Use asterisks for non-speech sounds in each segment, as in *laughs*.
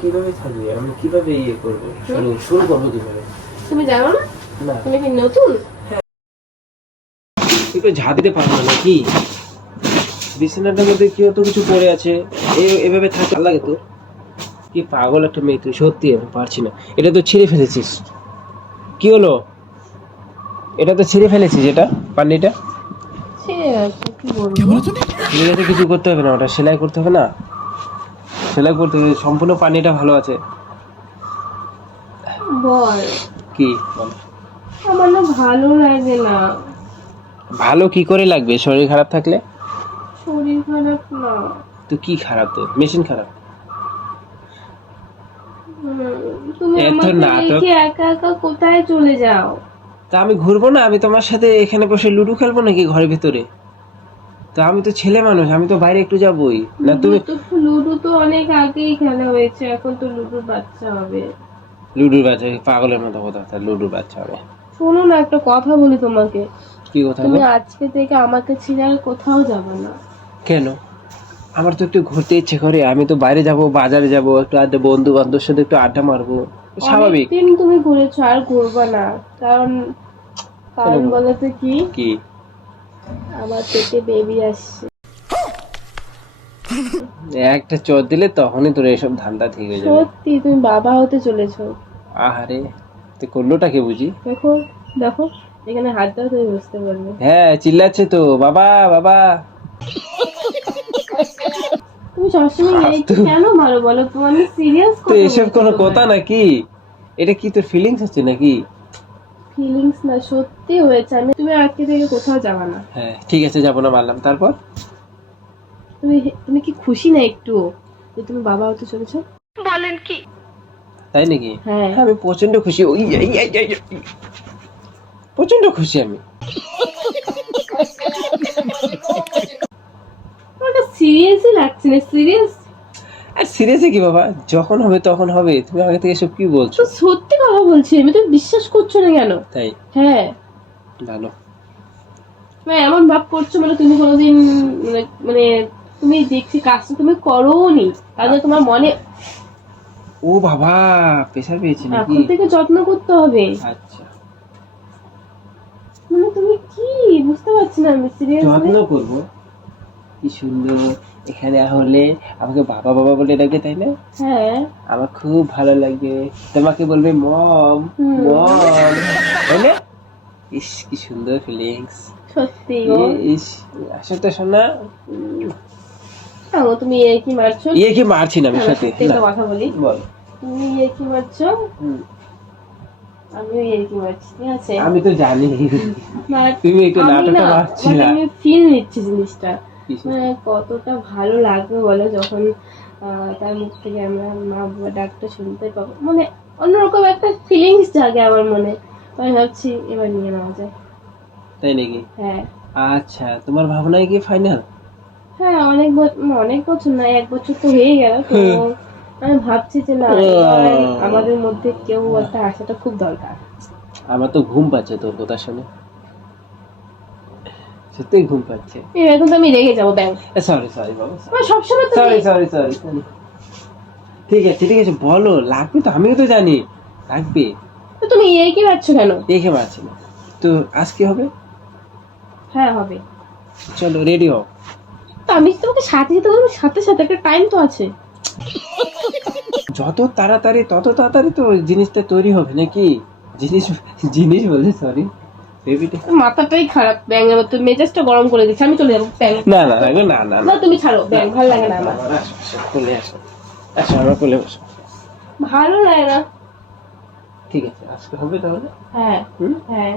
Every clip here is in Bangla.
কীভাবে থাকবে? আমি কীভাবে ইয়ে করব? শুরু শুরু করব কীভাবে? তুমি জানো না? তুমি কি নতুন? তুই তো ঝাঁ পারব না নাকি? বিছানাটার মধ্যে কি তো কিছু পড়ে আছে? এভাবে লাগে তো কি পাগল একটা মেয়ে তুই সত্যি আমি পারছি না। এটা তো ছিঁড়ে ফেলেছিস। কি হলো? এটা তো ছিঁড়ে ফেলেছিস এটা? পান্নিটা ছেড়ে গেছে কি বলব? ঠিক আছে কিছু করতে হবে না ওটা সেলাই করতে হবে না? সেলাই করতে সম্পূর্ণ পানিটা ভালো আছে। বল। কি? বল। আমার না ভালো লাগে না। ভালো কি করে লাগবে? শরীর খারাপ থাকলে? শরীর খারাপ না। তো কি খারাপ তো মেশিন খারাপ। হুম, তুমি আমাকে রেখে একা একা কোথায় চলে যাও? তা আমি ঘুরবো না? আমি তোমার সাথে এখানে বসে লুডো খেলব নাকি ঘরের ভিতরে? তা আমি তো ছেলে মানুষ আমি তো বাইরে একটু যাবোই। না তুমি লুডো তো লুডো অনেক আগেই খেলা হয়েছে এখন তো লুডোর বাচ্চা হবে। লুডুর বাচ্চা পাগলের মতো কথা তা লুডুর বাচ্চা হবে। শোনো না একটা কথা বলি তোমাকে। কি কথা তুমি আজকে থেকে আমাকে ছেড়ে আর কোথাও যাবে না। কেন? আমার তো একটু ঘুরতে ইচ্ছে করে আমি তো বাইরে যাব বাজারে যাব একটু আড্ডা বন্ধু বান্ধবের সাথে একটু আড্ডা মারবো। স্বাভাবিক। দিন তুমি ঘুরেছো আর ঘুরবা না। কারণ কারণ? বলতে কি? কি? আমার পেটে বেবি আসছে। একটা চোর দিলে তখনই তোর এসব ধান্দা ঠিক হয়ে যাবে। সত্যি তুমি বাবা হতে চলেছো। আহারে তুই করলোটাকে বুঝি? দেখো দেখো এখানে হাত দাও তুমি বুঝতে পারবে। হ্যাঁ চিল্লাচ্ছে তো। বাবা বাবা। তুমি সবসময় এই কেন মারো বলো তো? সিরিয়াস তো এসব কোনো কথা নাকি? এটা কি তোর ফিলিংস হচ্ছে নাকি? ফিলিংস না সত্যি হয়েছে। আমি তুমি আজকে থেকে কোথাও যাবা না। হ্যাঁ ঠিক আছে যাব না মানলাম তারপর? তুমি তুমি কি খুশি না একটু? যে তুমি বাবা হতে চলেছো? তাই নাকি? হ্যাঁ। হ্যাঁ, আমি প্রচণ্ড খুশি। ওই। প্রচণ্ড খুশি আমি। সিরিয়াসই লাগছে না সিরিয়াস আর সিরিয়াসে কি বাবা? যখন হবে তখন হবে। তুমি আগে থেকে এসব কি বলছো? সত্যি কথা বলছি আমি তুমি বিশ্বাস করছ না কেন? তাই। হ্যাঁ। ভালো। মানে এমন ভাব করছ মানে তুমি কোনোদিন মানে মানে তুমি দেখছি কাজটা তুমি করোনি তাহলে তোমার মনে ও বাবা প্রেশার পেয়েছে নাকি? এখন থেকে যত্ন করতে হবে। আচ্ছা। মানে তুমি কি? বুঝতে পারছি না আমি সিরিয়াসলি যত্ন করব? কি সুন্দর। এখানে হলে আমাকে বাবা বাবা বলে ডাকে তাই না? হ্যাঁ। আমার খুব ভালো লাগে। তোমাকে বলবে মম মম। তাই না? ইস কি সুন্দর ফিলিংস সত্যি ইস আসলে তো শোনা তুমি এ কি মারছো? ইয়ে কি মারছি না আমি একটা না। কথা বলি। বল। তুমি এ কি মারছো? হুম। আমিও এ কি মারছি ঠিক আছে? আমি তো জানি। তুমি একটু নাটকটা but আমি ফিল নিচ্ছি জিনিসটা? মানে কতটা ভালো লাগবে বলো যখন তার মুখ থেকে আমরা মা বাবা ডাকটা শুনতে পাবো। মানে অন্যরকম একটা ফিলিংস জাগে আমার মনে। আমি ভাবছি এবার নিয়ে নেওয়া যায় তাই নাকি? হ্যাঁ। আচ্ছা তোমার ভাবনায় কি ফাইনাল হ্যাঁ অনেক বছর অনেক বছর না এক বছর তো হয়ে গেল তো আমি ভাবছি যে না আমাদের মধ্যে কেউ একটা আসাটা খুব দরকার। আমার তো ঘুম পাচ্ছে তোর কথা শুনে সত্যিই ঘুম পাচ্ছে। এখন তো আমি রেগে যাব ব্যাংক সরি সরি বাবা আমার সবসময় সরি সরি সরি ঠিক আছে ঠিক আছে বলো লাগবে তো আমিও তো জানি। লাগবে। তুমি এই কি পাচ্ছ কেন? দেখে পাচ্ছি না। তো আজ কি হবে? হ্যাঁ হবে। চলো রেডি হও। তো আমি তোমাকে সাথে যেতে বলব সাথে সাথে একটা টাইম তো আছে। যত তাড়াতাড়ি তত তাড়াতাড়ি তো জিনিসটা তৈরি হবে নাকি? জিনিস জিনিস বলে সরি মাথাটাই খারাপ ব্যাং আমার তো মেজাজটা গরম করে দিচ্ছে আমি চলে যাব না না না না না না তুমি ছাড়ো ব্যাং ভালো লাগে না আমার। কোলে আসো আসো আমার কোলে বসো। ভালো লাগে না। ঠিক আছে আজকে হবে তাহলে? হ্যাঁ হ্যাঁ।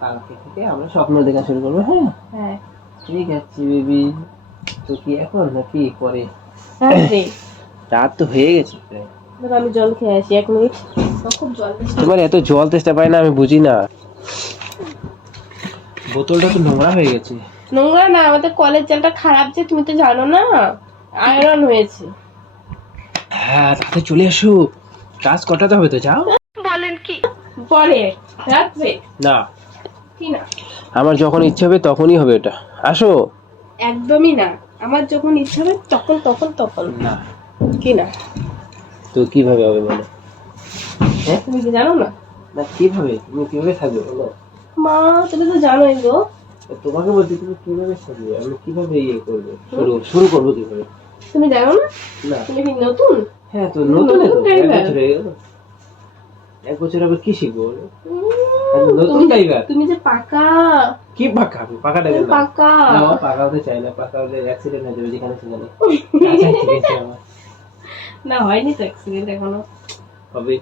কালকে থেকে আমরা স্বপ্ন দেখা শুরু করব হ্যাঁ? হ্যাঁ। ঠিক আছে বেবি তো কি এখন নাকি পরে? রাত্রে রাত তো হয়ে গেছে আমি জল খেয়ে আসি এক মিনিট খুব জল। তোমার এত জল তেষ্টা পায় না আমি বুঝি না। বোতলটা তো নোংরা হয়ে গেছে। নোংরা না আমাদের কলের জলটা খারাপ যে তুমি তো জানো না? আয়রন হয়েছে। হ্যাঁ তাতে চলে আসো কাজ কটাতে হবে তো যাও। বলেন কি? পরে। রাত্রে না। কি না? আমার যখন ইচ্ছে হবে তখনই হবে ওটা আসো। একদমই না। আমার যখন ইচ্ছা হবে তখন তখন তখন। না। কি না? তো কীভাবে হবে বলো? হ্যাঁ? তুমি কি জানো না? না কীভাবে? তুমি কীভাবে থাকবে বলো? মা তুমি তো জানোই গো। তোমাকে বলছি তুমি কীভাবে থাকবে আমি কীভাবে ইয়ে করব? শুরু শুরু করব কীভাবে? তুমি জানো না? তুমি কি নতুন? হ্যাঁ তো নতুন তো এক বছর হয়ে গেল। এক বছর আবার কি শিখব? নতুন ড্রাইভার তুমি যে পাকা। কি পাকা? আমি পাকা ড্রাইভার পাকা। না, পাকা হতে চাই না পাকা হলে অ্যাক্সিডেন্ট হয়ে যাবে যেখানে সেখানে। *laughs* না হয়নি তো অ্যাক্সিডেন্ট এখনও। হবে।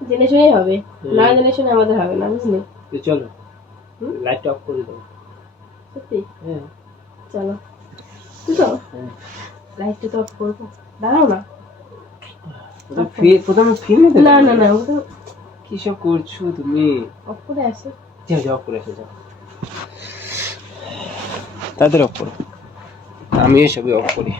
জেনে শুনেই হবে। না জেনে শুনে আমাদের হবে না বুঝলি? তো চলো লাইটটা অফ করে দাও। সত্যি? হ্যাঁ। চলো। তো হ্যাঁ। লাইটটা তো অফ করব। দাঁড়াও না। প্রথমে না না না ওটা কি সব করছ তুমি? অফ করে আসে। যাও যাও অফ করে এসে যাও। তাদের অফ করো। আমি এসবই অফ করি।